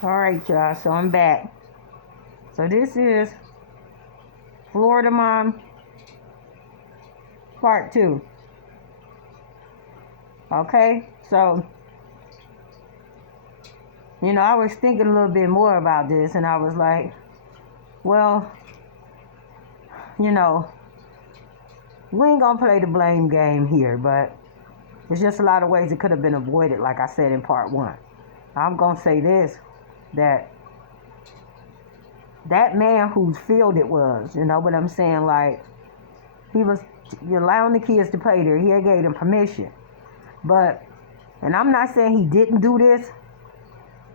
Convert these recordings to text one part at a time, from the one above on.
All right, y'all. So I'm back. So this is Florida Mom Part 2. Okay? So, I was thinking a little bit more about this and I was like, well, you know, we ain't gonna play the blame game here, but there's just a lot of ways it could have been avoided, like I said in Part 1. I'm gonna say this, that man whose field it was, you know what I'm saying? Like, he was allowing the kids to play there. He had gave them permission. But, and I'm not saying he didn't do this,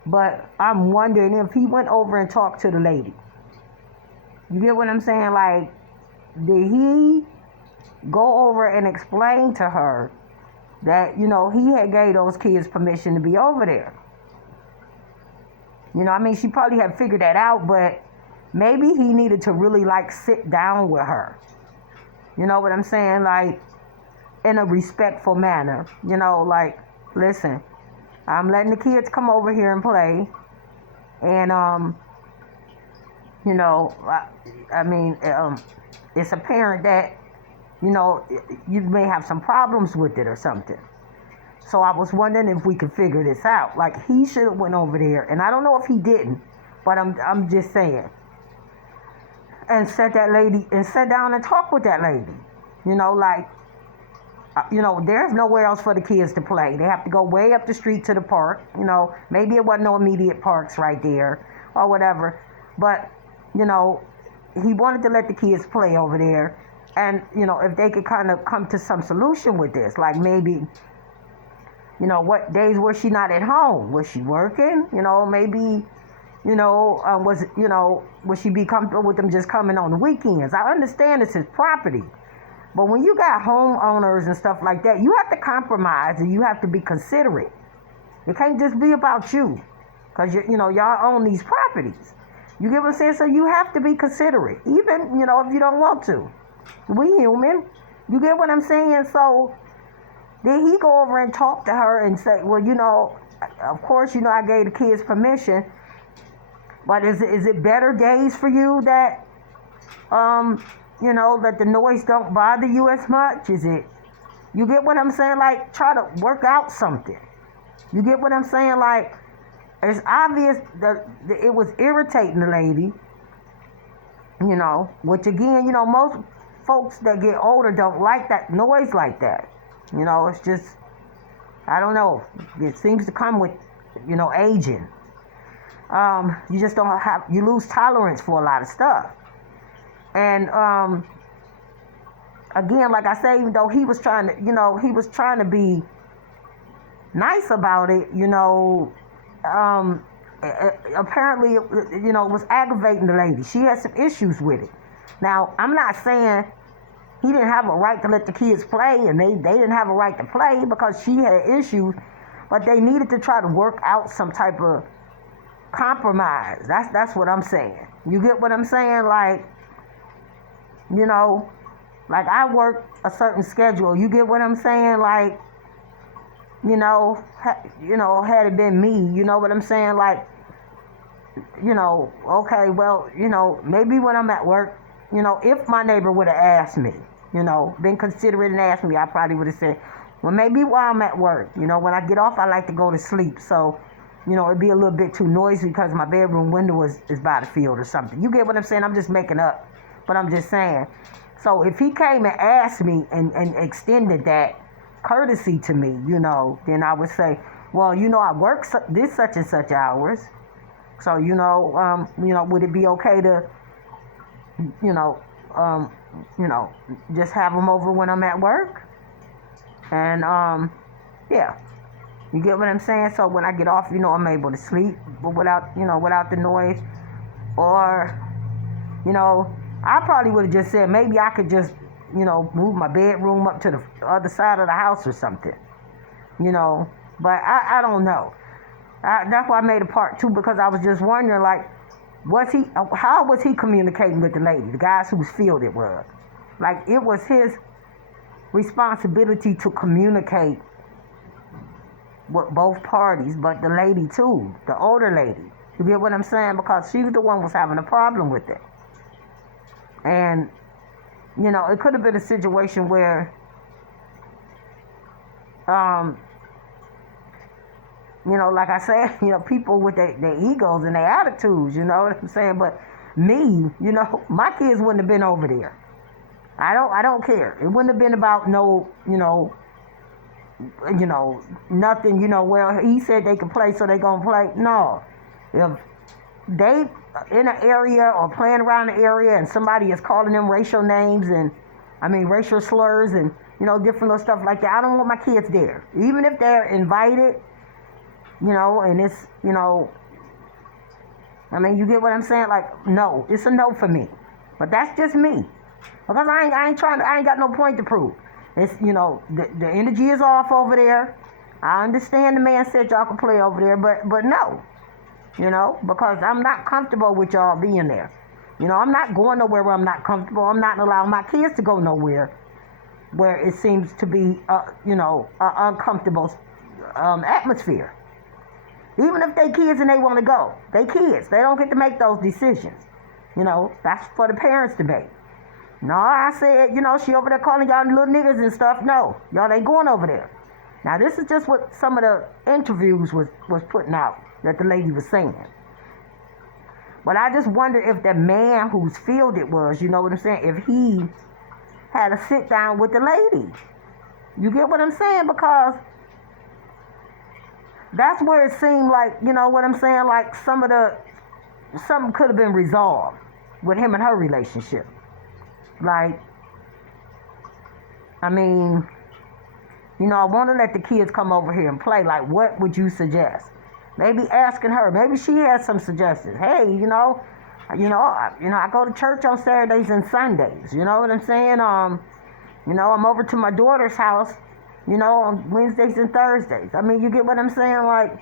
but I'm wondering if he went over and talked to the lady. You get what I'm saying? Like, did he go over and explain to her that, he had gave those kids permission to be over there? She probably had figured that out, but maybe he needed to really, sit down with her. You know what I'm saying? Like, in a respectful manner. Listen, I'm letting the kids come over here and play. And, it's apparent that, you may have some problems with it or something. So I was wondering if we could figure this out. Like, he should have went over there, and I don't know if he didn't, but I'm just saying. And sat down and talked with that lady. There's nowhere else for the kids to play. They have to go way up the street to the park. Maybe it wasn't no immediate parks right there or whatever. But, he wanted to let the kids play over there. And, if they could kind of come to some solution with this, like maybe, what days was she not at home? Was she working? Maybe, would she be comfortable with them just coming on the weekends? I understand it's his property. But when you got homeowners and stuff like that, you have to compromise and you have to be considerate. It can't just be about you. Because, y'all own these properties. You get what I'm saying? So you have to be considerate. Even, if you don't want to. We human. You get what I'm saying? So then he go over and talk to her and say, well, of course, I gave the kids permission. But is it better days for you that, that the noise don't bother you as much? You get what I'm saying? Like, try to work out something. You get what I'm saying? Like, it's obvious that it was irritating the lady, which again, most folks that get older don't like that noise like that. It's just, I don't know. It seems to come with, aging. You just you lose tolerance for a lot of stuff. And, again, like I say, even though he was trying to be nice about it, apparently, it was aggravating the lady. She had some issues with it. Now, I'm not saying he didn't have a right to let the kids play and they didn't have a right to play because she had issues, but they needed to try to work out some type of compromise. That's what I'm saying. You get what I'm saying? Like, like I work a certain schedule. You get what I'm saying? Like, had it been me, you know what I'm saying? Like, okay, well, maybe when I'm at work, if my neighbor would have asked me, been considerate and asked me, I probably would have said, well, maybe while I'm at work, when I get off, I like to go to sleep. So, it'd be a little bit too noisy because my bedroom window is by the field or something. You get what I'm saying? I'm just making up, but I'm just saying. So if he came and asked me and extended that courtesy to me, then I would say, well, I work this such and such hours. So, would it be okay to, just have them over when I'm at work? And, yeah. You get what I'm saying? So when I get off, I'm able to sleep but without the noise. Or, I probably would have just said maybe I could just, move my bedroom up to the other side of the house or something. But I don't know. That's why I made a part 2 because I was just wondering, like, how was he communicating with the lady, the guys whose field it was? Like, it was his responsibility to communicate with both parties, but the lady too, the older lady. You get what I'm saying? Because she was the one who was having a problem with it. And, it could have been a situation where, like I said, people with their egos and their attitudes, you know what I'm saying? But me, my kids wouldn't have been over there. I don't care. It wouldn't have been about no, nothing, well, he said they could play, so they gonna play. No. If they in an area or playing around the area and somebody is calling them racial names and, racial slurs and, different little stuff like that, I don't want my kids there. Even if they're invited, and it's, you get what I'm saying? Like, no, it's a no for me. But that's just me. Because I ain't got no point to prove. It's, the energy is off over there. I understand the man said y'all can play over there, but no. Because I'm not comfortable with y'all being there. I'm not going nowhere where I'm not comfortable. I'm not allowing my kids to go nowhere where it seems to be, an uncomfortable atmosphere. Even if they kids and they want to go, they kids. They don't get to make those decisions. That's for the parents to make. No, I said, she over there calling y'all little niggas and stuff. No, y'all ain't going over there. Now, this is just what some of the interviews was putting out that the lady was saying. But I just wonder if the man whose field it was, you know what I'm saying, if he had a sit down with the lady. You get what I'm saying? Because that's where it seemed like, you know what I'm saying, like something could have been resolved with him and her relationship. Like, I want to let the kids come over here and play. Like, what would you suggest? Maybe asking her. Maybe she has some suggestions. Hey, I go to church on Saturdays and Sundays. You know what I'm saying? I'm over to my daughter's house, on Wednesdays and Thursdays. You get what I'm saying? Like,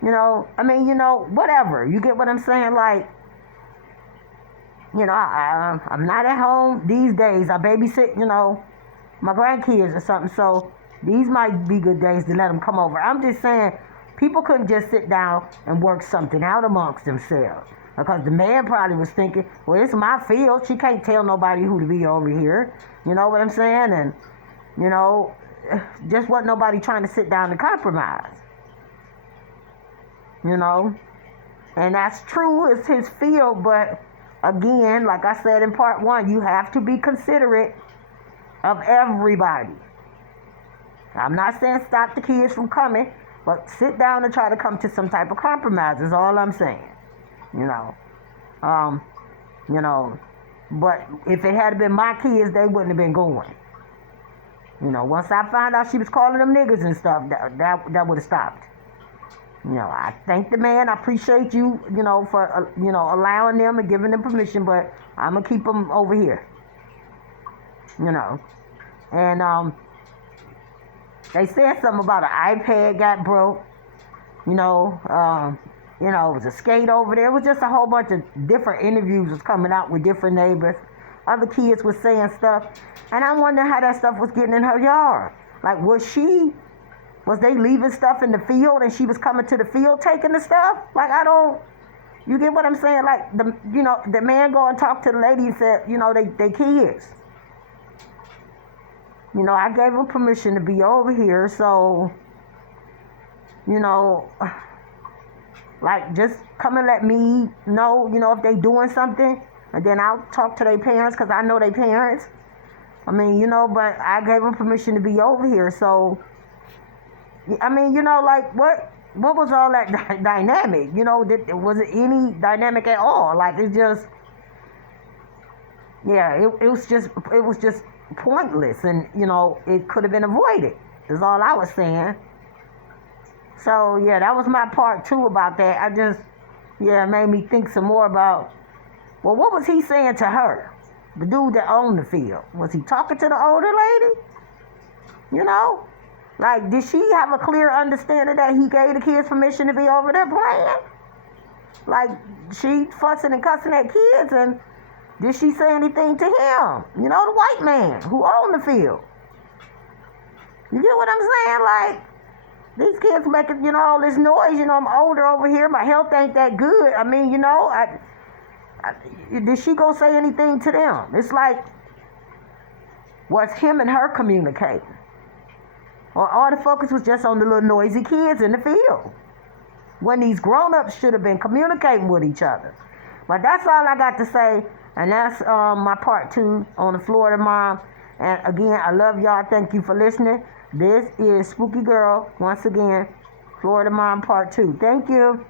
whatever. You get what I'm saying? Like, I'm not at home these days. I babysit, my grandkids or something. So these might be good days to let them come over. I'm just saying, people couldn't just sit down and work something out amongst themselves. Because the man probably was thinking, well, it's my field. She can't tell nobody who to be over here. You know what I'm saying? And, just wasn't nobody trying to sit down and compromise. And that's true. It's his field. But, again, like I said in part one, you have to be considerate of everybody. I'm not saying stop the kids from coming, but sit down and try to come to some type of compromise is all I'm saying. But if it had been my kids, they wouldn't have been going. Once I found out she was calling them niggas and stuff, that would have stopped. I thank the man. I appreciate you, for, allowing them and giving them permission, but I'm going to keep them over here. And, they said something about an iPad got broke. It was a skate over there. It was just a whole bunch of different interviews was coming out with different neighbors. Other kids was saying stuff. And I wonder how that stuff was getting in her yard. Like, was they leaving stuff in the field and she was coming to the field taking the stuff? Like, you get what I'm saying? Like, the man go and talk to the lady and said, they kids. I gave them permission to be over here, so, like, just come and let me know, if they doing something, and then I'll talk to their parents, because I know their parents. But I gave them permission to be over here, so, like, what was all that dynamic? Was it any dynamic at all? Like, it just, yeah, it was just pointless, and it could have been avoided is all I was saying. So yeah, that was my part too about that. It made me think some more about, well, what was he saying to her, the dude that owned the field? Was he talking to the older lady? Like, did she have a clear understanding that he gave the kids permission to be over there playing? Like, she fussing and cussing at kids, and did she say anything to him? The white man who owned the field. You get what I'm saying? Like, These kids making, all this noise. I'm older over here. My health ain't that good. I mean, did she go say anything to them? It's like, was him and her communicating? Or all the focus was just on the little noisy kids in the field, when these grown-ups should have been communicating with each other. But that's all I got to say, and that's my part 2 on the Florida Mom. And again, I love y'all. Thank you for listening. This is Spooky Girl, once again, Florida Mom part 2. Thank you.